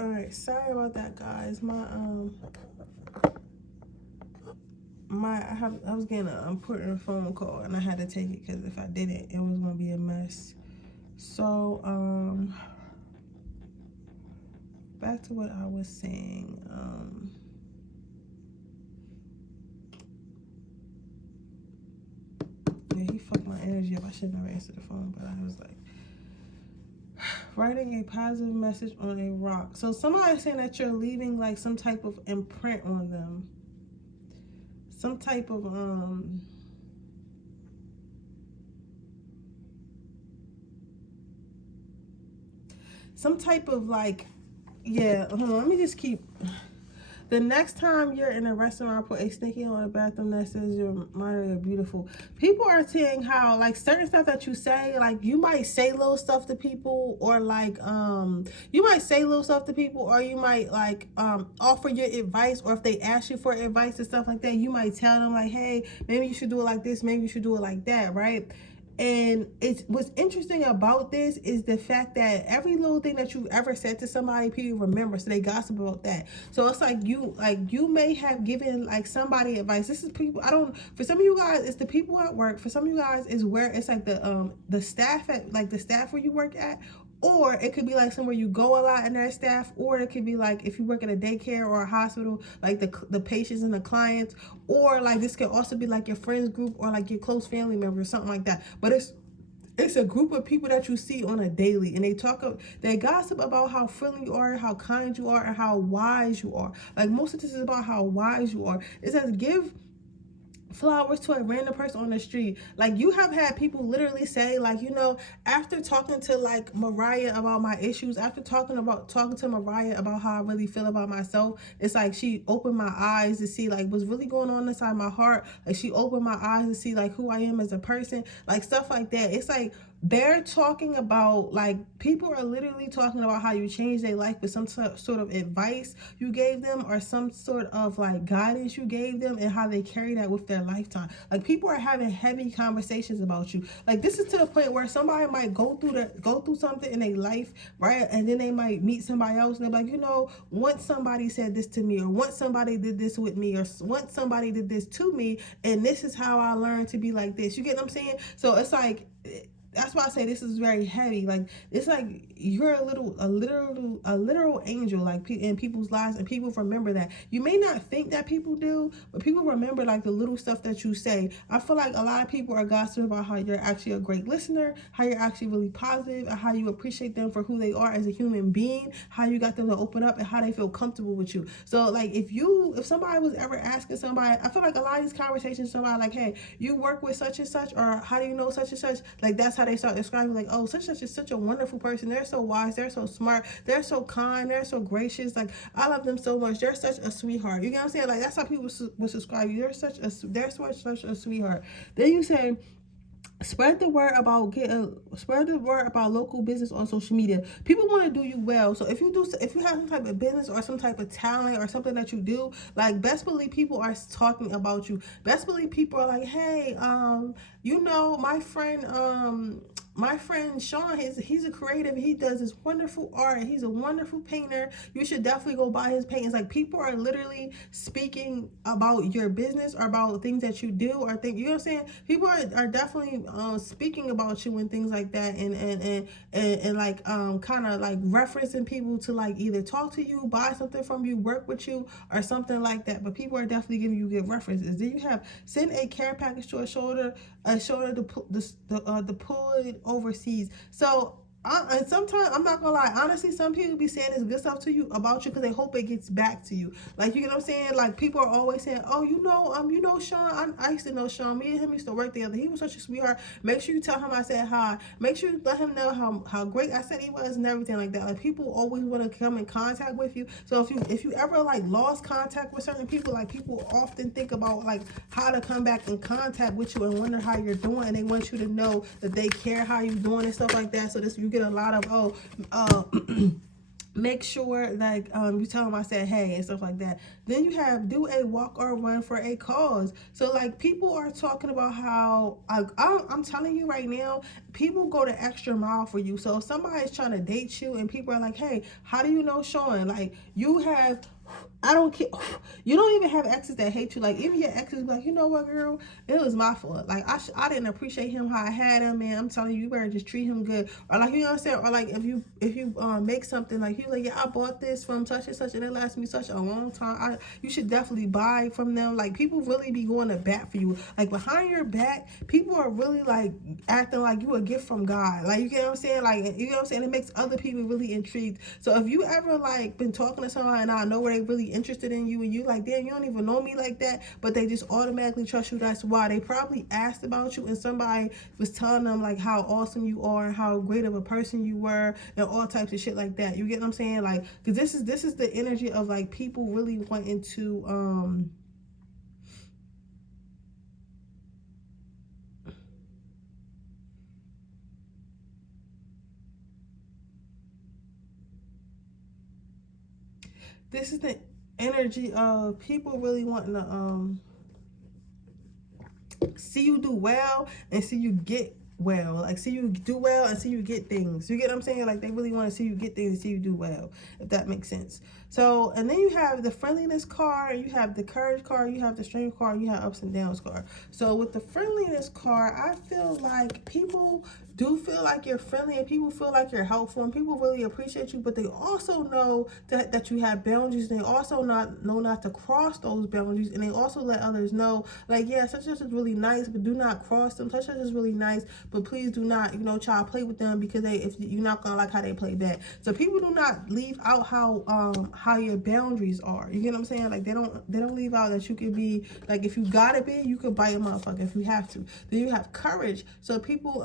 All right, sorry about that, guys. I was getting an important phone call and I had to take it because if I didn't, it was gonna be a mess. So back to what I was saying. Yeah, he fucked my energy up. I should never answer the phone, but I was like, writing a positive message on a rock. So somebody's saying that you're leaving like some type of imprint on them. Some type of like, yeah, hold on, let me just keep. The next time you're in a restaurant, put a sticky on a bathroom that says you're moderately beautiful. People are saying how like certain stuff that you say, like you might say little stuff to people, or like you might say little stuff to people, or you might like offer your advice, or if they ask you for advice and stuff like that, you might tell them like, hey, maybe you should do it like this, maybe you should do it like that, right? And it's what's interesting about this is the fact that every little thing that you've ever said to somebody, people remember, so they gossip about that. So it's like you may have given like somebody advice. This is people, I don't, for some of you guys it's the people at work, for some of you guys is where it's like the staff at, like the staff where you work at, or it could be like somewhere you go a lot in their staff, or it could be like if you work at a daycare or a hospital, like the patients and the clients, or like this could also be like your friends group or like your close family members or something like that. But it's a group of people that you see on a daily, and they gossip about how friendly you are, how kind you are, and how wise you are. Like most of this is about how wise you are. It says give flowers to a random person on the street. Like you have had people literally say like, you know, after talking to like Mariah about my issues, after talking to Mariah about how I really feel about myself, it's like she opened my eyes to see like what's really going on inside my heart. Like she opened my eyes to see like who I am as a person, like stuff like that. It's like they're talking about, like, people are literally talking about how you changed their life with some sort of advice you gave them, or some sort of like guidance you gave them, and how they carry that with their lifetime. Like people are having heavy conversations about you. Like this is to the point where somebody might go through something in their life, right? And then they might meet somebody else and they're like, you know, once somebody said this to me, or once somebody did this with me, or once somebody did this to me, and this is how I learned to be like this. You get what I'm saying? So it's like, that's why I say this is very heavy. Like it's like you're a literal angel, like in people's lives, and people remember that. You may not think that people do, but people remember like the little stuff that you say. I feel like a lot of people are gossiping about how you're actually a great listener, how you're actually really positive, and how you appreciate them for who they are as a human being, how you got them to open up, and how they feel comfortable with you. So like if somebody was ever asking somebody, I feel like a lot of these conversations, somebody like, hey, you work with such and such, or how do you know such and such? Like that's how they start describing, like, oh, such and such is such a wonderful person. They're so wise. They're so smart. They're so kind. They're so gracious. Like I love them so much. They're such a sweetheart. You get what I'm saying? Like that's how people would describe you. They're such a sweetheart. Then you say, spread the word about local business on social media. People want to do you well. So if you have some type of business or some type of talent or something that you do, like best believe people are talking about you. Best believe people are like, hey, you know, my friend Sean, he's a creative. He does this wonderful art. He's a wonderful painter. You should definitely go buy his paintings. Like people are literally speaking about your business or about things that you do, or think, you know what I'm saying? People are definitely speaking about you and things like that, and like kind of like referencing people to like either talk to you, buy something from you, work with you, or something like that. But people are definitely giving you good references. Then you have send a care package to a shoulder to pull it overseas. So and sometimes, I'm not gonna lie, honestly, some people be saying this good stuff to you about you because they hope it gets back to you. Like, you know what I'm saying? Like people are always saying, oh, you know Sean. I used to know Sean. Me and him used to work together. He was such a sweetheart. Make sure you tell him I said hi. Make sure you let him know how great I said he was and everything like that. Like people always want to come in contact with you. So if you ever like lost contact with certain people, like people often think about like how to come back in contact with you and wonder how you're doing, and they want you to know that they care how you're doing and stuff like that. So this, you get a lot of make sure like you tell them I said hey and stuff like that. Then you have do a walk or run for a cause. So like people are talking about how I'm telling you right now, people go the extra mile for you. So if somebody's trying to date you and people are like, hey, how do you know Sean? Like, you have, I don't care. You don't even have exes that hate you. Like, even your exes be like, you know what, girl? It was my fault. Like, I didn't appreciate him how I had him, man. I'm telling you, you better just treat him good. Or like, you know what I'm saying? Or like, if you make something like, you like, yeah, I bought this from such and such, and it lasted me such a long time. You should definitely buy from them. Like, people really be going to bat for you. Like, behind your back, people are really like acting like you a gift from God. Like, you get what I'm saying? Like, you know what I'm saying? It makes other people really intrigued. So if you ever like been talking to someone and I know where they really interested in you and you like, damn, you don't even know me like that, but they just automatically trust you. That's why they probably asked about you and somebody was telling them like how awesome you are and how great of a person you were and all types of shit like that. You get what I'm saying? Like, because this is the energy of like people really wanting to this is the energy of people really wanting to see you do well and see you get well. Like, see you do well and see you get things. You get what I'm saying? Like, they really want to see you get things and see you do well, if that makes sense. So, and then you have the friendliness card, you have the courage card, you have the strength card, you have ups and downs card. So with the friendliness card, I feel like people do feel like you're friendly and people feel like you're helpful and people really appreciate you, but they also know that you have boundaries. They also know not to cross those boundaries, and they also let others know, like, yeah, such and such is really nice, but do not cross them. Such and such is really nice, but please do not, try to play with them, because if you're not gonna like how they play back. So people do not leave out how your boundaries are. You get what I'm saying? Like, they don't leave out that you could be like, if you gotta be, you could bite a motherfucker if you have to. Then you have courage. So people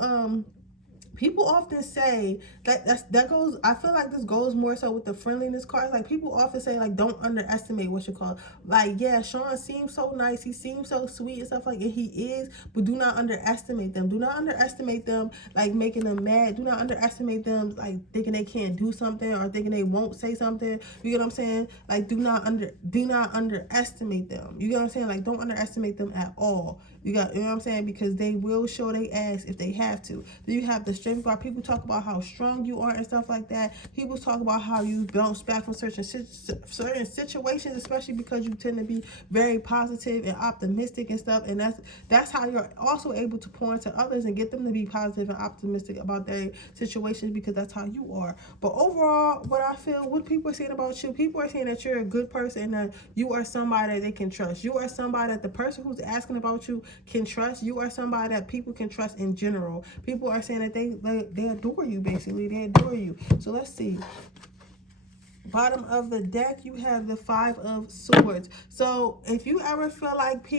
often say that goes, I feel like this goes more so with the friendliness cards. Like, people often say, like, don't underestimate what you call, like, yeah, Sean seems so nice, he seems so sweet and stuff like that. He is, but do not underestimate them. Do not underestimate them, like, making them mad. Do not underestimate them, like, thinking they can't do something or thinking they won't say something. You get what I'm saying? Like, do not underestimate them. You get what I'm saying? Like, don't underestimate them at all. You know what I'm saying? Because they will show their ass if they have to. Then you have the strength card. People talk about how strong you are and stuff like that. People talk about how you bounce back from certain situations, especially because you tend to be very positive and optimistic and stuff. And that's how you're also able to pour into others and get them to be positive and optimistic about their situations, because that's how you are. But overall, what people are saying about you, people are saying that you're a good person and that you are somebody that they can trust. You are somebody that the person who's asking about you can trust. You are somebody that people can trust in general. People are saying that they adore you, basically. They adore you. So let's see. Bottom of the deck, you have the 5 of Swords. So if you ever feel like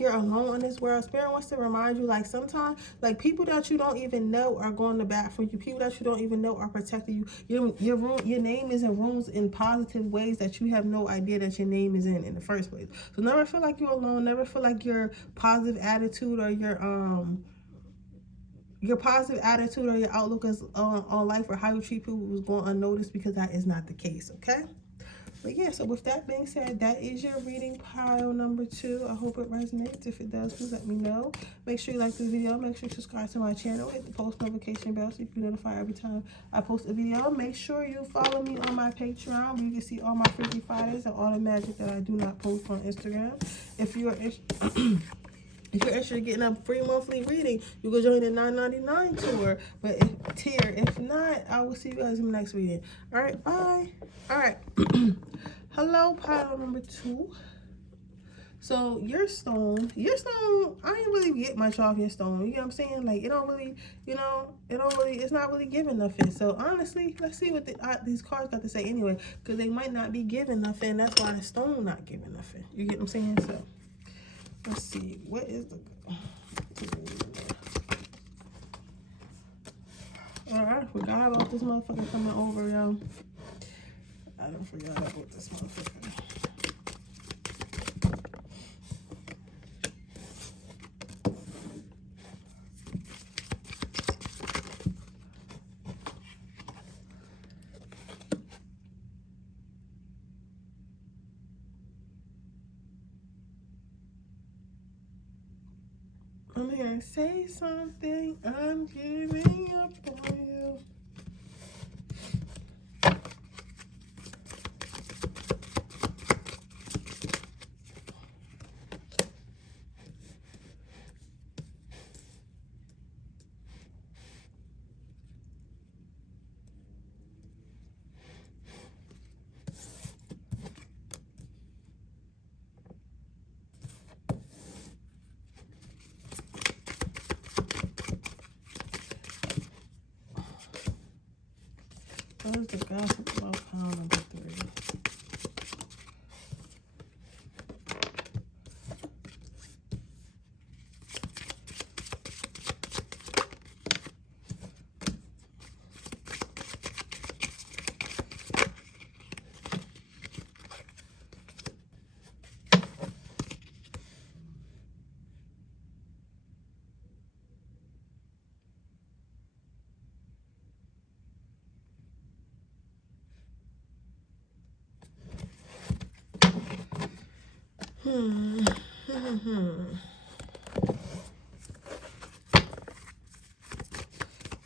you're alone in this world, Spirit wants to remind you, like, sometimes, like, people that you don't even know are going to bat for you. People that you don't even know are protecting you. Your name is in rooms in positive ways that you have no idea that your name is in the first place. So never feel like you're alone. Never feel like your positive attitude or your positive attitude or your outlook is on life or how you treat people is going unnoticed, because that is not the case. Okay. But yeah, so with that being said, that is your reading pile number 2. I hope it resonates. If it does, please let me know. Make sure you like this video. Make sure you subscribe to my channel. Hit the post notification bell so you can be notified every time I post a video. Make sure you follow me on my Patreon, where you can see all my Freaky Fridays and all the magic that I do not post on Instagram. If you are if you're interested in getting a free monthly reading, you can join the $9.99 tour. But if not, I will see you guys in the next reading. All right, bye. All right. Hello, pile number 2. So your stone, I ain't really get much off your stone. You know what I'm saying? Like, it don't really, it's not really giving nothing. So honestly, let's see what these cards got to say anyway, because they might not be giving nothing. That's why the stone not giving nothing. You get what I'm saying? So let's see. What is the... I forgot about this motherfucker coming over, yo. I don't forgot about this motherfucker. I'm here. Siren, say something. I'm giving up on you. What is the gossip about pound number 3?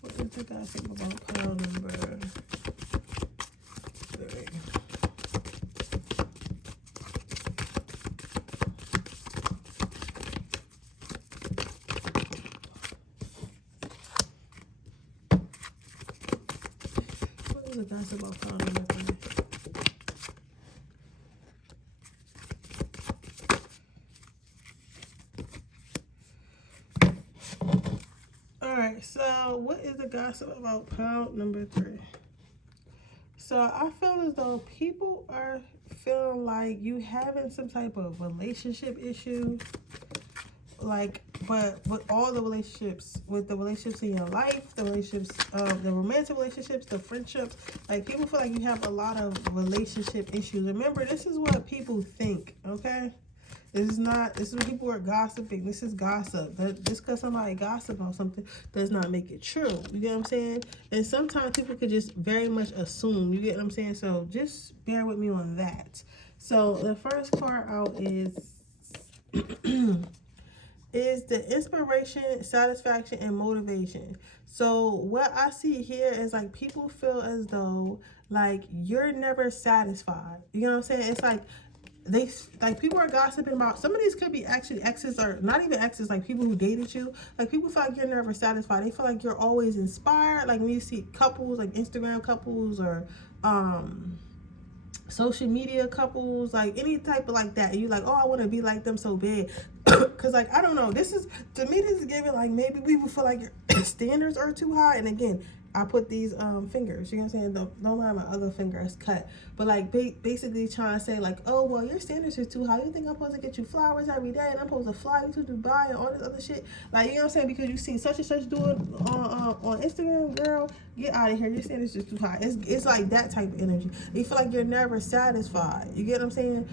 What is the gossip about pile number 3? What is the gossip about pile number 3? Alright, so what is the gossip about pile number 3? So I feel as though people are feeling like you having some type of relationship issue. Like, but with all the relationships, with the relationships in your life, the relationships, the romantic relationships, the friendships, like people feel like you have a lot of relationship issues. Remember, this is what people think, okay? This is what people are gossiping. This is gossip. Just because somebody gossip about something does not make it true. You get what I'm saying? And sometimes people could just very much assume. You get what I'm saying? So just bear with me on that. So the first card out is is the inspiration, satisfaction, and motivation. So what I see here is like people feel as though like you're never satisfied. You know what I'm saying? It's like people are gossiping about, some of these could be actually exes, or not even exes, like people who dated you. Like people feel like you're never satisfied. They feel like you're always inspired. Like when you see couples, like Instagram couples or social media couples, like any type of like that, and you're like, oh, I want to be like them so bad. Because like, I don't know, this is, to me, this is giving like maybe people feel like your standards are too high. And again, I put these fingers, you know what I'm saying? Don't mind my other finger is cut. But like basically trying to say like, oh, well, your standards are too high. You think I'm supposed to get you flowers every day and I'm supposed to fly you to Dubai and all this other shit? Like, you know what I'm saying? Because you seen such and such do it on Instagram, girl, get out of here. Your standards are too high. It's like that type of energy. You feel like you're never satisfied. You get what I'm saying?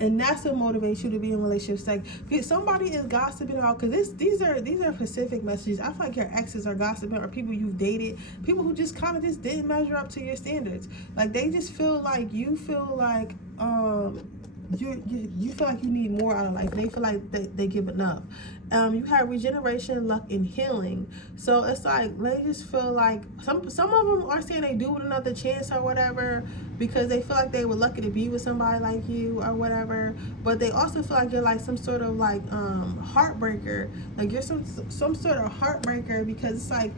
And that's what motivates you to be in relationships. Like somebody is gossiping about, because these are specific messages. I feel like your exes are gossiping, or people you've dated, people who just kind of just didn't measure up to your standards. Like they just feel like you feel like you feel like you need more out of life. They feel like they give enough. You have regeneration, luck, and healing. So it's like they just feel like some of them are saying they do with another chance or whatever, because they feel like they were lucky to be with somebody like you or whatever. But they also feel like you're like some sort of like heartbreaker. Like you're some sort of heartbreaker, because it's like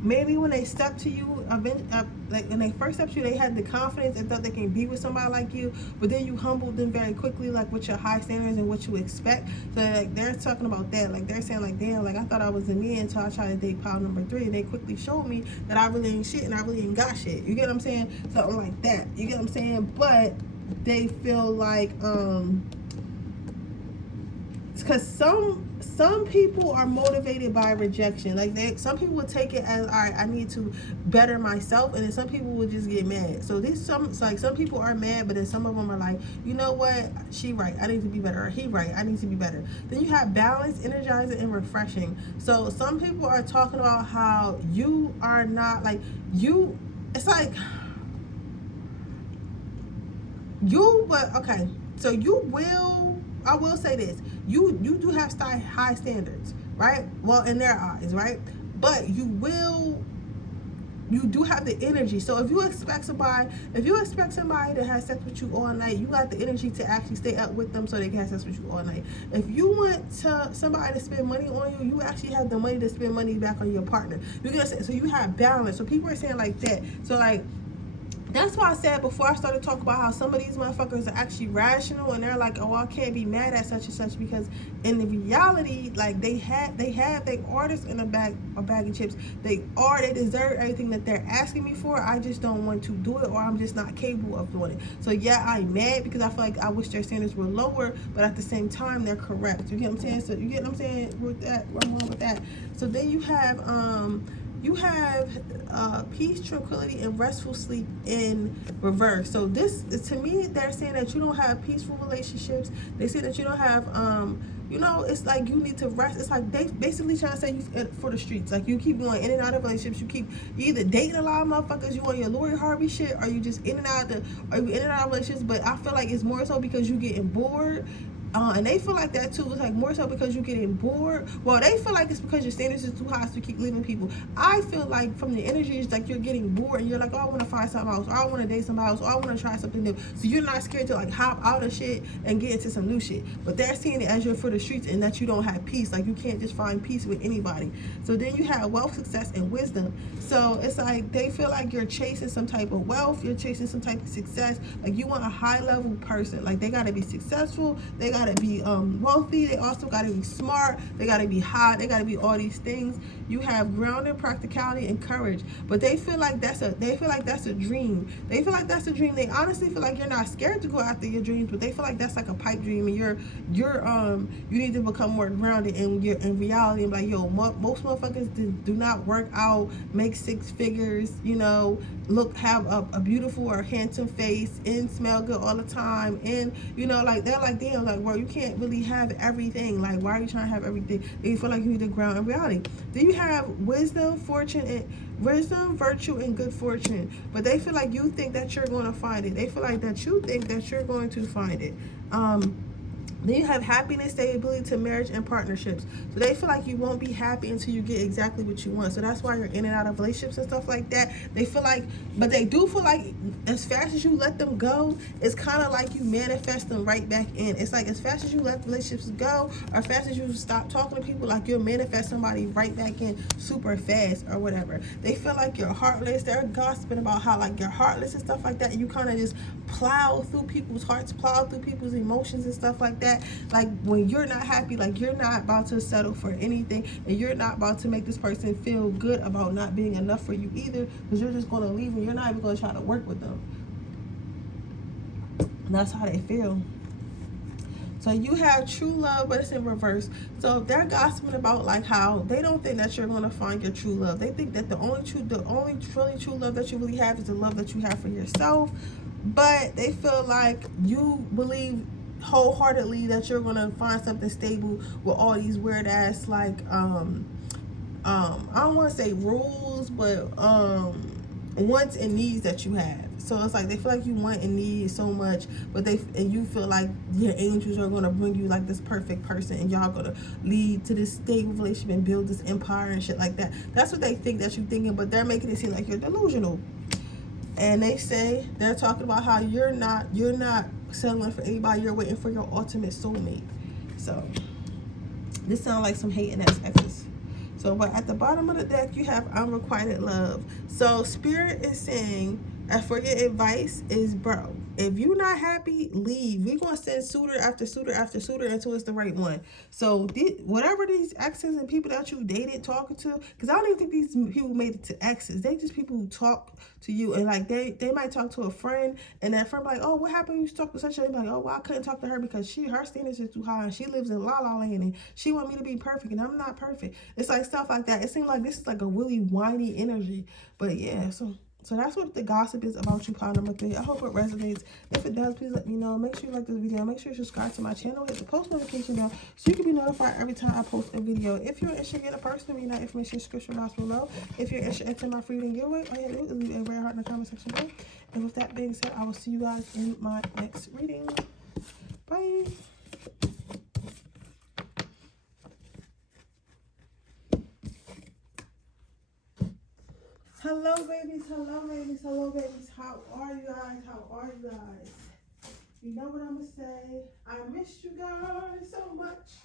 maybe when they step to you, like when they first stepped to you, they had the confidence and thought they can be with somebody like you, but then you humbled them very quickly, like with your high standards and what you expect. So like they're talking about that, like they're saying like, damn, like I thought I was a man until I tried to date pile number 3, and they quickly showed me that I really ain't shit and I really ain't got shit. You get what I'm saying? Something like that. You get what I'm saying? But they feel like because some people are motivated by rejection. Like some people will take it as, all right, I need to better myself, and then some people will just get mad. So some people are mad, but then some of them are like, you know what, she right, I need to be better, or he right, I need to be better. Then you have balance, energizing, and refreshing. So some people are talking about how you are not like you. It's like you, but okay. So you will I will say this, you do have high standards, right? Well, in their eyes, right? But you do have the energy. So if you expect somebody to have sex with you all night, you got the energy to actually stay up with them so they can have sex with you all night. If you want somebody to spend money on you, you actually have the money to spend money back on your partner. So you have balance. So people are saying like that. So like, that's why I said before I started talking about how some of these motherfuckers are actually rational and they're like, oh, I can't be mad at such and such, because in the reality, like they artists in a bag of chips. They deserve everything that they're asking me for. I just don't want to do it, or I'm just not capable of doing it. So yeah, I'm mad because I feel like I wish their standards were lower, but at the same time, they're correct. You get what I'm saying? So you get what I'm saying with that? Where I'm going with that. So then you have peace, tranquility, and restful sleep in reverse. So this, to me, they're saying that you don't have peaceful relationships. They say that you don't have, it's like you need to rest. It's like they basically trying to say you for the streets. Like you keep going in and out of relationships. You either dating a lot of motherfuckers, you on your Lori Harvey shit, or you just in and out of relationships. But I feel like it's more so because you getting bored. And they feel like that too. It's like more so because you're getting bored. Well, they feel like it's because your standards is too high, so you keep leaving people. I feel like from the energy, it's like you're getting bored and you're like, oh, I want to find something else, or I want to date somebody else, or I want to try something new. So you're not scared to like hop out of shit and get into some new shit. But they're seeing it as you're for the streets and that you don't have peace. Like you can't just find peace with anybody. So then you have wealth, success, and wisdom. So it's like they feel like you're chasing some type of wealth, you're chasing some type of success. Like you want a high level person. Like they got to be successful, they got to be wealthy, they also got to be smart, they got to be hot, they got to be all these things. You have grounded, practicality, and courage. But they feel like that's a dream. They feel like that's a dream. They honestly feel like you're not scared to go after your dreams, but they feel like that's like a pipe dream, and you need to become more grounded in reality. And like, yo, most motherfuckers do not work out, make six figures, have a beautiful or handsome face and smell good all the time, and like they're like, damn, like, bro, you can't really have everything. Like, why are you trying to have everything? And you feel like you need to ground in reality. Then you have wisdom, virtue, and good fortune. But they feel like you think that you're going to find it. They feel like that you think that you're going to find it. Then you have happiness, stability to marriage and partnerships. So they feel like you won't be happy until you get exactly what you want. So that's why you're in and out of relationships and stuff like that. They feel like, but they do feel like as fast as you let them go, it's kind of like you manifest them right back in. It's like as fast as you let relationships go, or as fast as you stop talking to people, like you'll manifest somebody right back in super fast or whatever. They feel like you're heartless. They're gossiping about how like you're heartless and stuff like that. And you kind of just plow through people's hearts, plow through people's emotions and stuff like that. Like when you're not happy, like you're not about to settle for anything, and you're not about to make this person feel good about not being enough for you either, because you're just going to leave and you're not even going to try to work with them. And that's how they feel. So you have true love, but it's in reverse. So they're gossiping about like how they don't think that you're going to find your true love. They think that the only really true love that you really have is the love that you have for yourself. But they feel like you believe wholeheartedly that you're gonna find something stable with all these weird ass like I don't want to say rules, but wants and needs that you have. So it's like they feel like you want and need so much, but you feel like your angels are gonna bring you like this perfect person, and y'all gonna lead to this stable relationship and build this empire and shit like that. That's what they think that you're thinking, but they're making it seem like you're delusional. And they say they're talking about how you're not settling for anybody, you're waiting for your ultimate soulmate. So this sounds like some hating ass exes. So, but at the bottom of the deck you have unrequited love. So spirit is saying, as for your advice is, bro, if you're not happy, leave. We're going to send suitor after suitor after suitor until it's the right one. So whatever these exes and people that you dated talking to, because I don't even think these people made it to exes. They just people who talk to you, and like they might talk to a friend, and that friend like, oh, what happened? You talk to such a, like, oh, well, I couldn't talk to her because her standards are too high, and she lives in La La Land, and she want me to be perfect, and I'm not perfect. It's like stuff like that. It seems like this is like a really whiny energy. But yeah, so that's what the gossip is about you, pile number 3. I hope it resonates. If it does, please let me know. Make sure you like this video. Make sure you subscribe to my channel. Hit the post notification bell so you can be notified every time I post a video. If you're interested in getting a personal reading, that information is description box below. If you're interested in entering my free reading giveaway, all you have to do is leave a red heart in the comment section below. And with that being said, I will see you guys in my next reading. Bye. Hello, babies. Hello, babies. Hello, babies. How are you guys? How are you guys? You know what I'm gonna say. I missed you guys so much.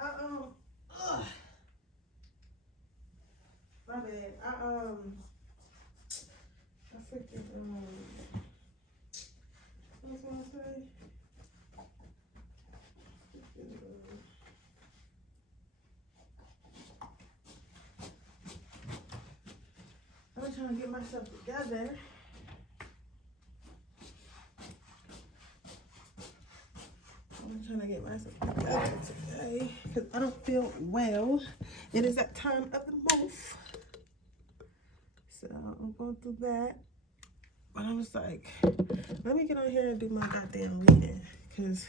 Ugh. My bad. I freaking what was I gonna say? I'm trying to get myself together. I'm trying to get myself together today because I don't feel well. It is that time of the month. So I'm going through that. But I was like, let me get on here and do my goddamn reading because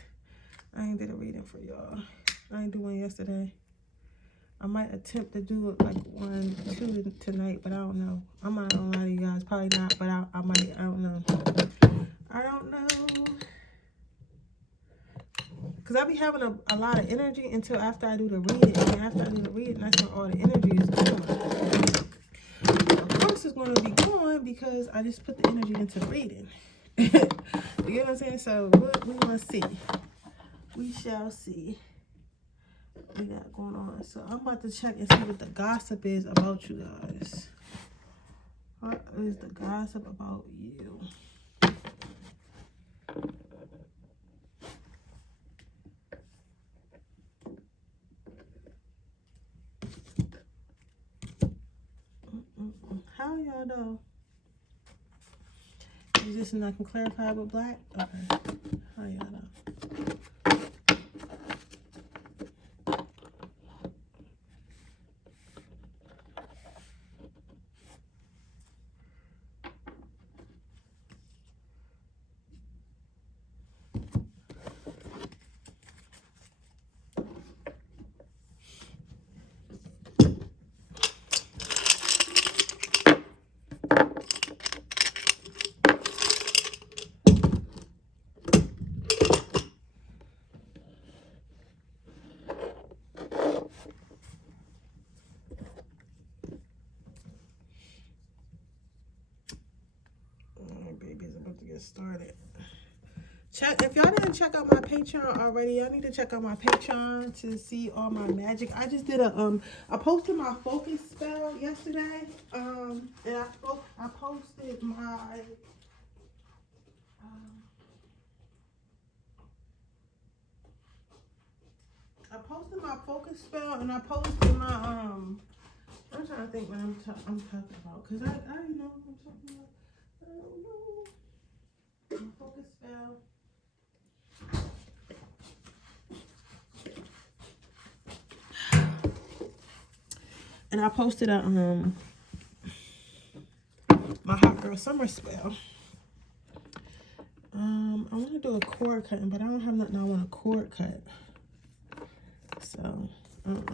I ain't did a reading for y'all. I ain't do one yesterday. I might attempt to do like 1, 2 tonight, but I don't know. I'm not gonna lie to you guys, probably not, but I might. I don't know. I don't know. Because I be having a lot of energy until after I do the reading. And after I do the reading, that's when all the energy is gone. Of course, it's going to be gone because I just put the energy into reading. You get what I'm saying? So, what we want to see. We shall see what we got going on. So, I'm about to check and see what the gossip is about you guys. What is the gossip about you? How y'all know? Is this not can clarify with black? Okay. How y'all know? Started. Check if y'all didn't check out my Patreon already. I need to check out my Patreon to see all my magic. I just did I posted my focus spell yesterday. And I posted my focus spell and I posted my I'm trying to think what I'm talking about because I already know what I'm talking about. I don't know. Focus spell. And I posted a my hot girl summer spell. I want to do a cord cutting, but I don't have nothing I want to cord cut. So I don't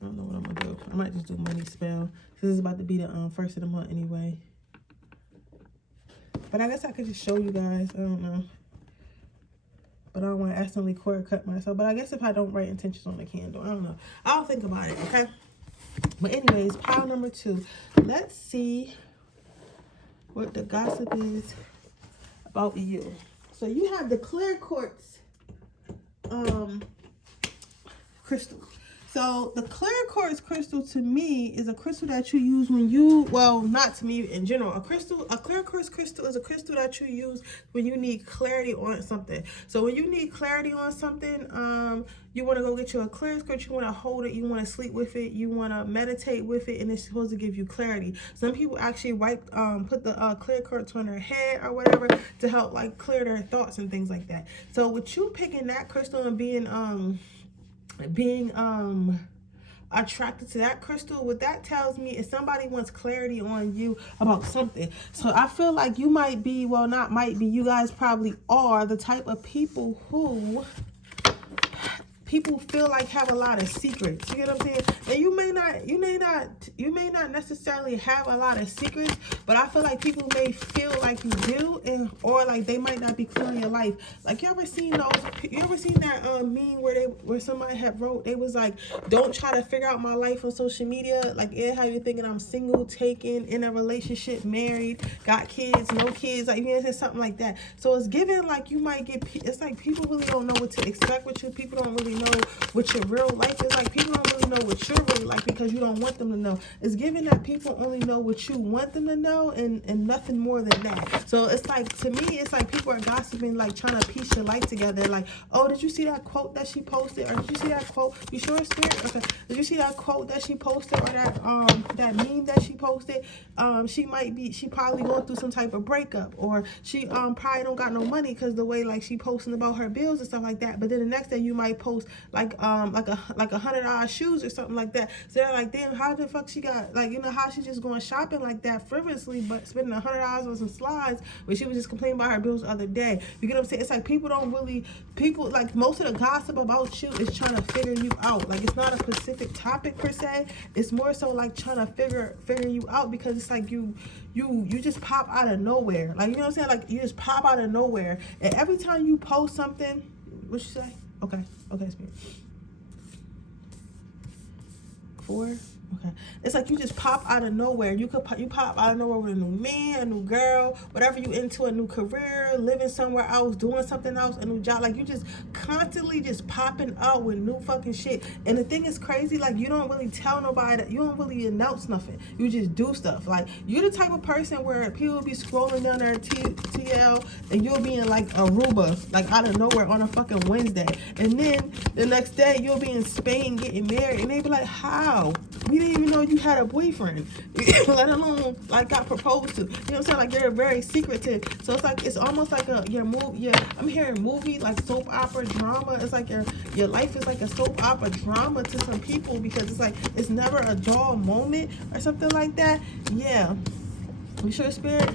know what I'm gonna do. I might just do money spell. This is about to be the first of the month anyway. But I guess I could just show you guys. I don't know. But I don't want to accidentally cord cut myself. But I guess if I don't write intentions on the candle, I don't know. I'll think about it, okay? But anyways, pile number 2. Let's see what the gossip is about you. So you have the clear quartz crystal. So the clear quartz crystal to me is a crystal that you use when you, well, not to me in general. A clear quartz crystal is a crystal that you use when you need clarity on something. So when you need clarity on something, you want to go get you a clear quartz, you want to hold it, you want to sleep with it, you want to meditate with it, and it's supposed to give you clarity. Some people actually put the clear quartz on their head or whatever to help like clear their thoughts and things like that. So with you picking that crystal and being attracted to that crystal, what that tells me is somebody wants clarity on you about something. So I feel like you might be, well, not might be, you guys probably are the type of people who people feel like have a lot of secrets. You get what I'm saying? And you may not necessarily have a lot of secrets, but I feel like people may feel like you do, and or like they might not be clear in your life. Like you ever seen that meme where somebody had wrote, they was like, don't try to figure out my life on social media. Like, yeah, how you thinking I'm single, taken, in a relationship, married, got kids, no kids, like, you know, something like that. So it's given like you might get, it's like people really don't know what to expect with you. People don't really know what your real life is like. People don't really know what you're really like because you don't want them to know. It's given that people only know what you want them to know, and nothing more than that. So it's like, to me, it's like people are gossiping, like trying to piece your life together. Like, oh, did you see that quote that she posted? Or did you see that quote? You sure, Spirit? Okay. Did you see that quote that she posted, or that meme that she posted? She probably going through some type of breakup, or she probably don't got no money because the way like she posting about her bills and stuff like that. But then the next day you might post like $100 shoes or something like that. So they're like, damn, how the fuck she got, like, you know, how she just going shopping like that frivolously, but spending $100 on some slides when she was just complaining about her bills the other day. You get what I'm saying? It's like people like most of the gossip about you is trying to figure you out. Like, it's not a specific topic per se. It's more so like trying to figure you out, because it's like you just pop out of nowhere. Like, you know what I'm saying? Like, you just pop out of nowhere, and every time you post something, what you say? Okay, Spirit. 4. Okay. It's like you just pop out of nowhere. You pop out of nowhere with a new man, a new girl, whatever you into, a new career, living somewhere else, doing something else, a new job. Like, you just constantly just popping out with new fucking shit. And the thing is crazy, like, you don't really tell nobody that, you don't really announce nothing. You just do stuff. Like, you're the type of person where people will be scrolling down their TL and you'll be in like Aruba, like out of nowhere on a fucking Wednesday. And then the next day you'll be in Spain getting married, and they be like, how? We didn't even know you had a boyfriend, let alone like got proposed to. You know what I'm saying? Like, you're very secretive. So it's like, it's almost like I'm hearing movie, like soap opera drama. It's like your life is like a soap opera drama to some people, because it's like, it's never a dull moment or something like that. Yeah. You sure, Spirit?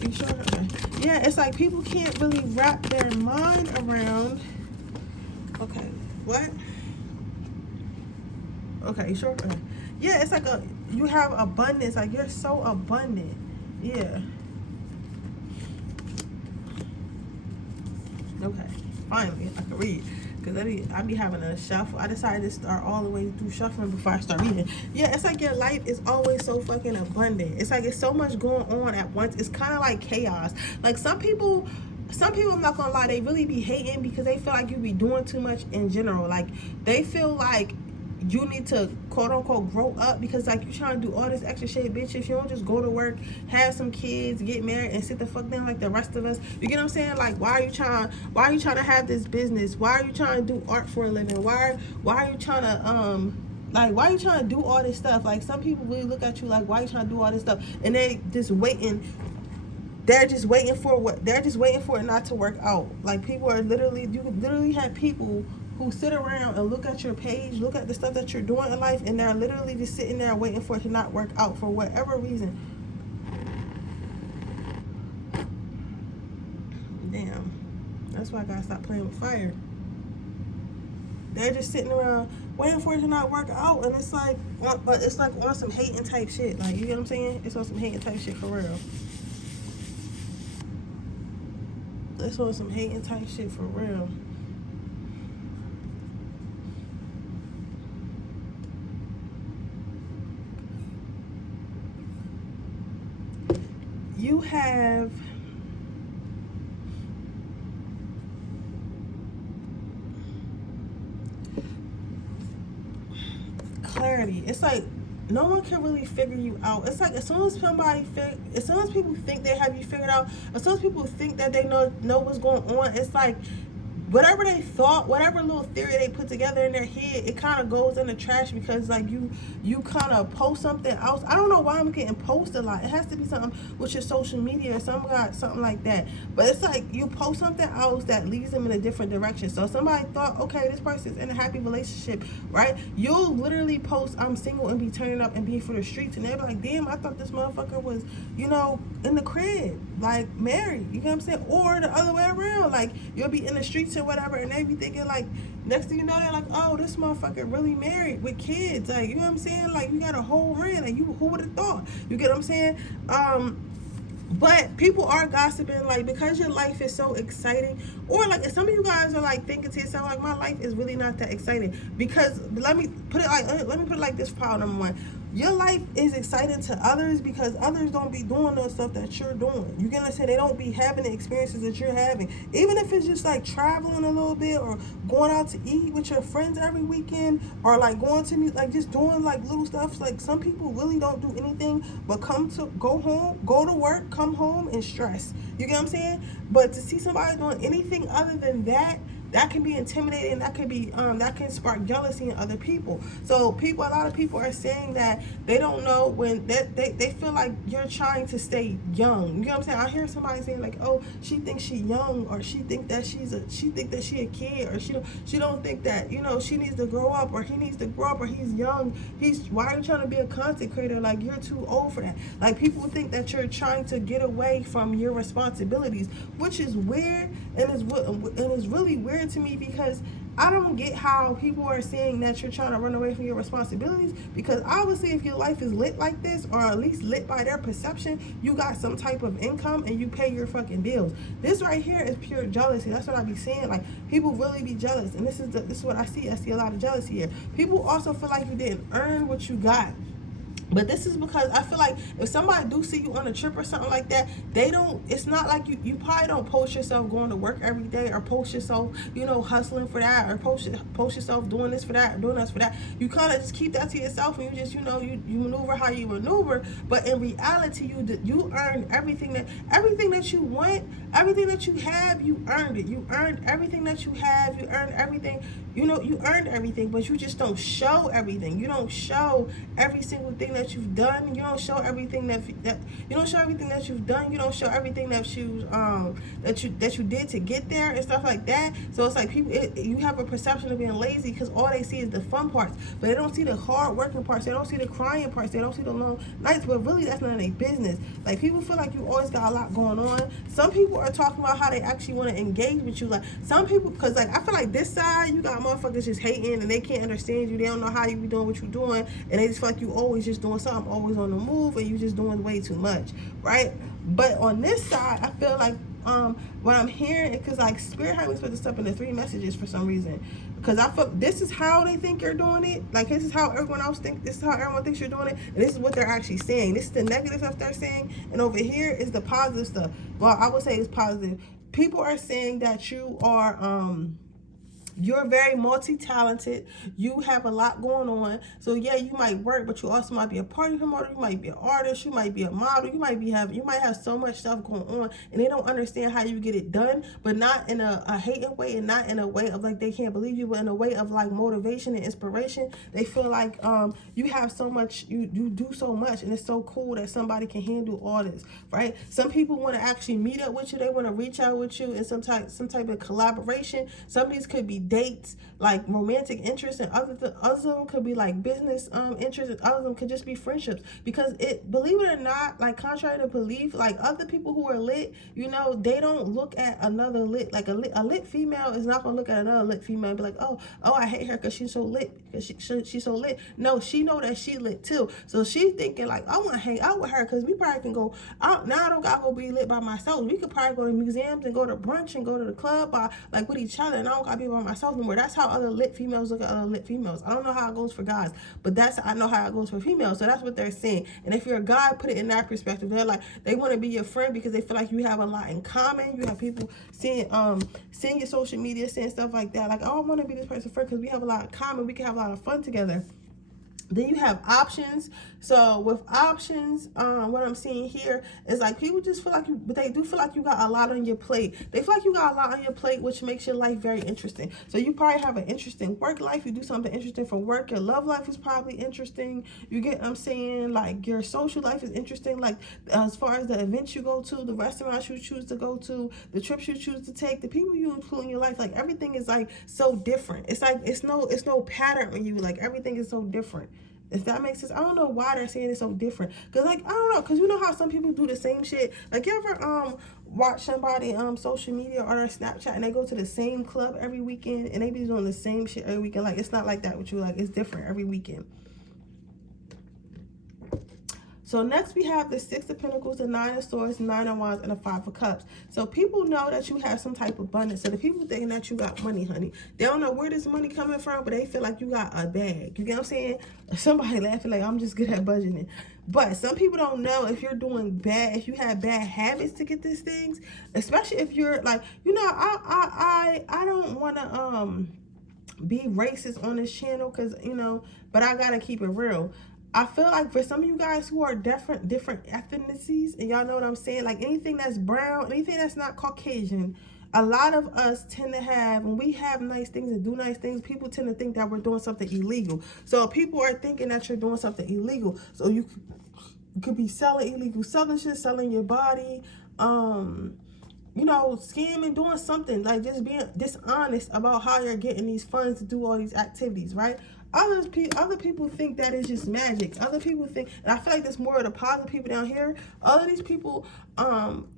You sure? Okay. Yeah, it's like people can't really wrap their mind around. Okay. What? Okay, you sure? Okay. Yeah, it's like you have abundance. Like, you're so abundant. Yeah. Okay. Finally, I can read. Because I be having a shuffle. I decided to start all the way through shuffling before I start reading. Yeah, it's like your life is always so fucking abundant. It's like it's so much going on at once. It's kind of like chaos. Like, some people, I'm not gonna lie, they really be hating because they feel like you be doing too much in general. Like, they feel like you need to quote unquote grow up, because like you trying to do all this extra shit, bitch. If you don't just go to work, have some kids, get married, and sit the fuck down like the rest of us, you get what I'm saying? Like, why are you trying to have this business? Why are you trying to do art for a living? Why are you trying to why are you trying to do all this stuff? Like, some people really look at you like, why are you trying to do all this stuff? And they just waiting. They're just waiting for it not to work out. Like, people are you literally have people who sit around and look at your page, look at the stuff that you're doing in life, and they're literally just sitting there waiting for it to not work out for whatever reason. Damn. That's why I gotta stop playing with fire. They're just sitting around waiting for it to not work out, and it's like on some hating type shit. Like, you get what I'm saying? It's on some hating type shit for real. It's on some hating type shit for real. You have clarity. It's like no one can really figure you out. It's like as soon as people think they have you figured out, as soon as people think that they know what's going on, it's like whatever they thought, whatever little theory they put together in their head, it kind of goes in the trash, because like you kind of post something else. I don't know why I'm getting posted a lot. It has to be something with your social media or something like that. But it's like you post something else that leads them in a different direction. So somebody thought, okay, this person's in a happy relationship, right? You'll literally post, I'm single, and be turning up and be for the streets, and they're like, damn, I thought this motherfucker was, you know, in the crib, like married. You know what I'm saying? Or the other way around, like you'll be in the streets or whatever, and they be thinking like, next thing you know, they're like, oh, this motherfucker really married with kids, like, you know what I'm saying? Like, you got a whole ring, like, who would have thought? You get what I'm saying? But people are gossiping, like, because your life is so exciting, or like some of you guys are like thinking to yourself, like, my life is really not that exciting. Because let me put it like this, pile number one. Your life is exciting to others because others don't be doing the stuff that you're doing. You're gonna say they don't be having the experiences that you're having. Even if it's just like traveling a little bit, or going out to eat with your friends every weekend, or like going to like just doing like little stuff. Like, some people really don't do anything but go home, go to work, come home and stress. You get what I'm saying? But to see somebody doing anything other than that, that can be intimidating. That can be that can spark jealousy in other people. So a lot of people are saying that they don't know when they feel like you're trying to stay young. You know what I'm saying? I hear somebody saying like, oh, she thinks she young, or she think that she a kid, or she don't think that, you know, she needs to grow up, or he needs to grow up, or he's young. Why are you trying to be a content creator? Like, you're too old for that. Like, people think that you're trying to get away from your responsibilities, which is weird, and it's really weird to me, because I don't get how people are saying that you're trying to run away from your responsibilities, because obviously if your life is lit like this, or at least lit by their perception, you got some type of income and you pay your fucking bills. This right here is pure jealousy. That's what I be saying. Like, people really be jealous, and this is what I see. I see a lot of jealousy here. People also feel like you didn't earn what you got. But this is because I feel like if somebody do see you on a trip or something like that, it's not like you probably don't post yourself going to work every day, or post yourself, you know, hustling for that, or post yourself doing this for that, or doing this for that. You kind of just keep that to yourself, and you just, you know, you maneuver how you maneuver. But in reality, you earn everything that you want, everything that you have, you earned it. You earned everything that you have, you earned everything. You know, you earned everything, but you just don't show everything. You don't show every single thing that you've done. You don't show everything that you don't show everything that you've done. You don't show everything that you did to get there and stuff like that. So it's like you have a perception of being lazy because all they see is the fun parts, but they don't see the hard working parts. They don't see the crying parts. They don't see the long nights. But really, that's none of their business. Like, people feel like you always got a lot going on. Some people are talking about how they actually want to engage with you. Like, some people, because like I feel like this side, you got motherfuckers just hating, and they can't understand you. They don't know how you be doing what you're doing, and they just feel like you always just doing something, always on the move, and you just doing way too much, right? But on this side, I feel like what I'm hearing, because like Spirit had me split this up into 3 messages for some reason, because I feel this is how they think you're doing it. Like, this is how everyone else thinks. This is how everyone thinks you're doing it, and this is what they're actually saying. This is the negative stuff they're saying, and over here is the positive stuff. Well, I would say it's positive. People are saying that you are you're very multi-talented. You have a lot going on. So yeah, you might work, but you also might be a party promoter. You might be an artist. You might be a model. You might have so much stuff going on, and they don't understand how you get it done. But not in a hating way, and not in a way of like they can't believe you, but in a way of like motivation and inspiration. They feel like you have so much. You do so much, and it's so cool that somebody can handle all this, right? Some people want to actually meet up with you. They want to reach out with you in some type of collaboration. Some of these could be dates, like romantic interests, and others of them could be like business interests, and others of them could just be friendships. Because believe it or not, like contrary to belief, like other people who are lit, you know, they don't look at another lit, like a lit female is not gonna look at another lit female and be like, oh, I hate her because she's so lit, because she's so lit. No, she know that she lit too. So she's thinking like, I want to hang out with her because we probably can go out. Now I don't gotta go be lit by myself. We could probably go to museums and go to brunch and go to the club like with each other, and I don't gotta be by myself no more. That's how other lit females look at other lit females. I don't know how it goes for guys, but I know how it goes for females. So that's what they're saying. And if you're a guy, put it in that perspective. They're like, they want to be your friend because they feel like you have a lot in common. You have people seeing your social media, saying stuff like that, like, oh, I want to be this person's friend because we have a lot in common. We can have a lot of fun together. Then you have options. So with options, what I'm seeing here is like people just feel like but they do feel like you got a lot on your plate. They feel like you got a lot on your plate, which makes your life very interesting. So you probably have an interesting work life. You do something interesting for work. Your love life is probably interesting. You get what I'm saying? Like your social life is interesting. Like as far as the events you go to, the restaurants you choose to go to, the trips you choose to take, the people you include in your life, like everything is like so different. It's like it's no pattern when you like everything is so different. If that makes sense. I don't know why they're saying it so different. Cause like, I don't know, cause you know how some people do the same shit. Like, you ever watch somebody social media or their Snapchat and they go to the same club every weekend and they be doing the same shit every weekend? Like, it's not like that with you. Like, it's different every weekend. So next we have the Six of Pentacles, the Nine of Swords, Nine of Wands, and the Five of Cups. So people know that you have some type of abundance. So the people thinking that you got money, honey, they don't know where this money coming from, but they feel like you got a bag. You get what I'm saying? Somebody laughing like, I'm just good at budgeting. But some people don't know if you're doing bad, if you have bad habits to get these things, especially if you're like, you know, I don't want to be racist on this channel, because, you know, but I gotta keep it real. I feel like for some of you guys who are different ethnicities, and y'all know what I'm saying, like anything that's brown, anything that's not Caucasian, a lot of us tend to have, when we have nice things and do nice things, people tend to think that we're doing something illegal. So people are thinking that you're doing something illegal. So you could be selling illegal substances, selling your body, you know, scamming, doing something, like just being dishonest about how you're getting these funds to do all these activities, right? Other people think that it's just magic. Other people think, and I feel like there's more of the positive people down here. All of these people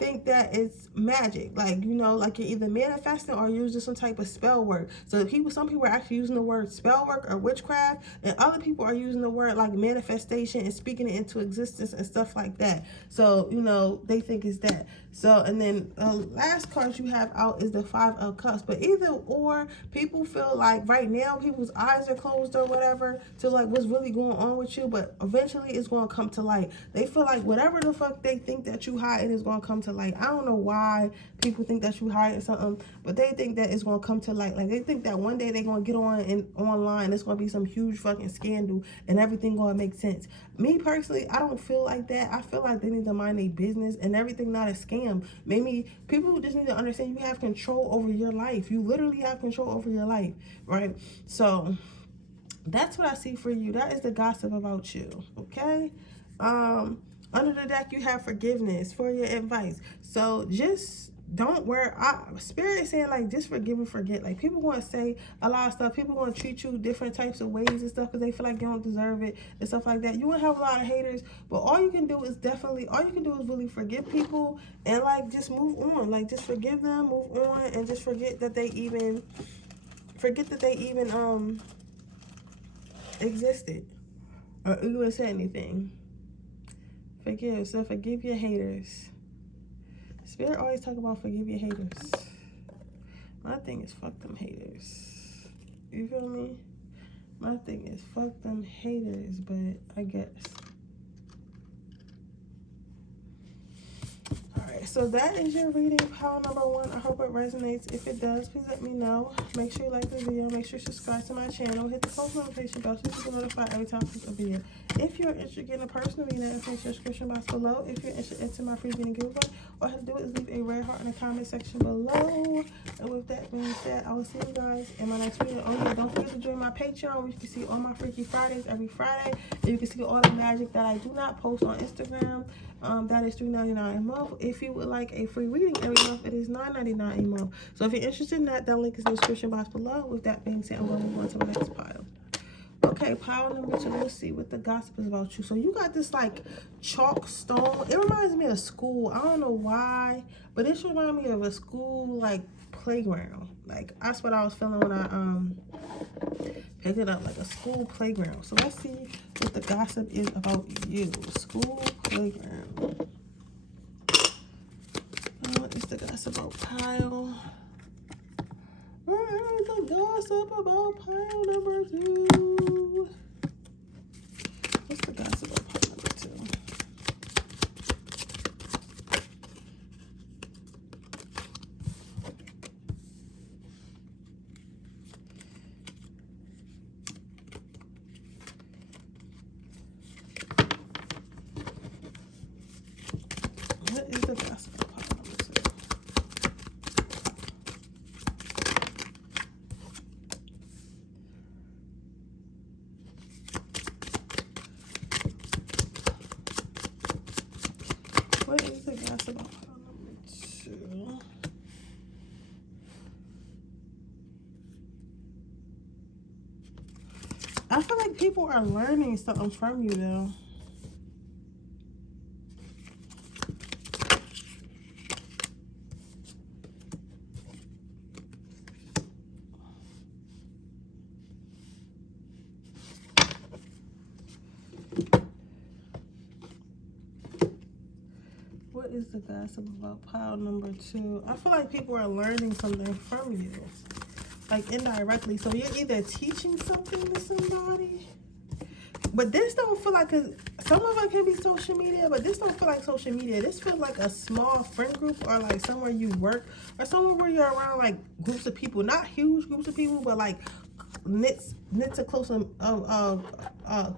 think that it's magic, like, you know, like you're either manifesting or using some type of spell work. So some people are actually using the word spell work or witchcraft, and other people are using the word like manifestation and speaking it into existence and stuff like that. So, you know, they think it's that. So, and then the last card you have out is the Five of Cups. But either or, people feel like right now people's eyes are closed or whatever to like what's really going on with you, but eventually it's going to come to light. They feel like whatever the fuck they think that you hiding is going to come to light. I don't know why people think that you hiding something, but they think that it's going to come to light. Like, they think that one day they're going to get on and online, it's going to be some huge fucking scandal and everything going to make sense. Me personally, I don't feel like that. I feel like they need to mind their business and everything not a scam. Maybe people just need to understand you have control over your life. You literally have control over your life, right? So that's what I see for you. That is the gossip about you, okay? Under the deck, you have forgiveness for your advice. So just don't worry. Spirit is saying, like, just forgive and forget. Like, people want to say a lot of stuff. People want to treat you different types of ways and stuff because they feel like you don't deserve it and stuff like that. You will have a lot of haters, but all you can do is really forgive people and, like, just move on. Like, just forgive them, move on, and just forget that they even existed or even said anything. Forgive. So forgive your haters. Spirit always talk about forgive your haters. My thing is fuck them haters. You feel me? My thing is fuck them haters, but I guess. Alright, so that is your reading, pile number 1. I hope it resonates. If it does, please let me know. Make sure you like the video. Make sure you subscribe to my channel. Hit the post notification bell so you can get notified every time I post a video. If you're interested in a personal reading, please check the description box below. If you're interested in my free reading giveaway, all you have to do is leave a red heart in the comment section below. And with that being said, I will see you guys in my next video. Oh yeah, don't forget to join my Patreon, where you can see all my Freaky Fridays every Friday. And you can see all the magic that I do not post on Instagram. That is $3.99 a month. If you would like a free reading every month, it is $9.99 a month. So if you're interested in that, that link is in the description box below. With that being said, I'm going to move on to the next pile. Okay, pile number 2. Let's see what the gossip is about you. So you got this like chalk stone. It reminds me of school. I don't know why, but this reminds me of a school like playground. Like, that's what I was feeling when I picked it up, like a school playground. So let's see what the gossip is about you. School playground. What is the gossip about pile? What is the gossip about pile number 2? What's the gossip about pile number 2? What is the gossip about pile number 2? What is the gossip about pile number 2? I feel like people are learning something from you, though. What is the gossip about pile number 2? I feel like people are learning something from you, like indirectly. So you're either teaching something to somebody, but this don't feel like, cause some of it can be social media, but this don't feel like social media. This feels like a small friend group, or like somewhere you work, or somewhere where you're around like groups of people, not huge groups of people, but like knits a close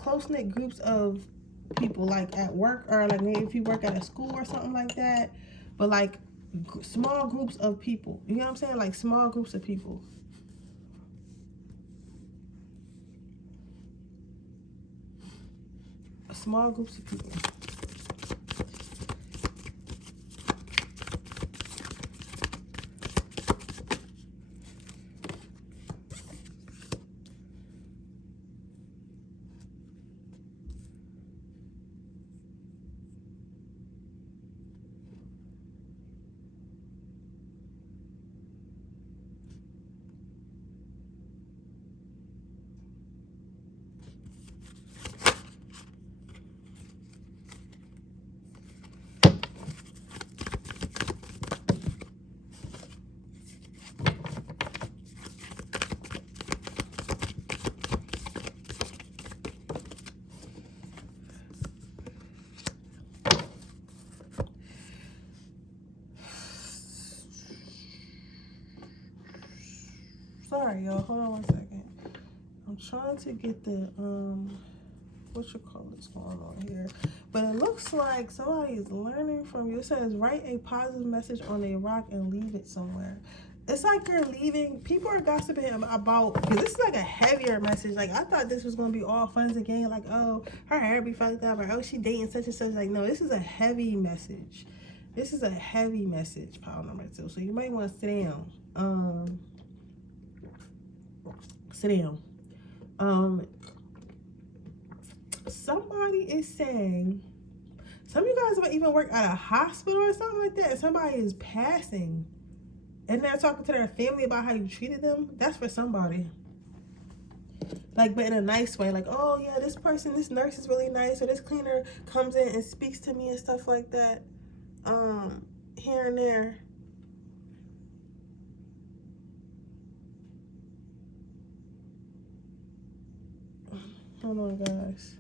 close-knit groups of people, like at work, or like maybe if you work at a school or something like that, but like small groups of people, you know what I'm saying? Like small groups of people. Small groups of people. Sorry, y'all. Hold on 1 second. I'm trying to get the what you call it's going on here, but it looks like somebody is learning from you. It says write a positive message on a rock and leave it somewhere. It's like you're leaving. People are gossiping about, because this is like a heavier message. Like, I thought this was gonna be all fun and games. Like, oh, her hair be fucked up, or oh, she dating such and such. Like, no, this is a heavy message. This is a heavy message, pile number 2. So you might want to sit down. Sit down. Somebody is saying, some of you guys might even work at a hospital or something like that, and somebody is passing and they're talking to their family about how you treated them. That's for somebody, like, but in a nice way. Like, oh yeah, this person, this nurse is really nice, or this cleaner comes in and speaks to me and stuff like that, here and there. Hold on, guys.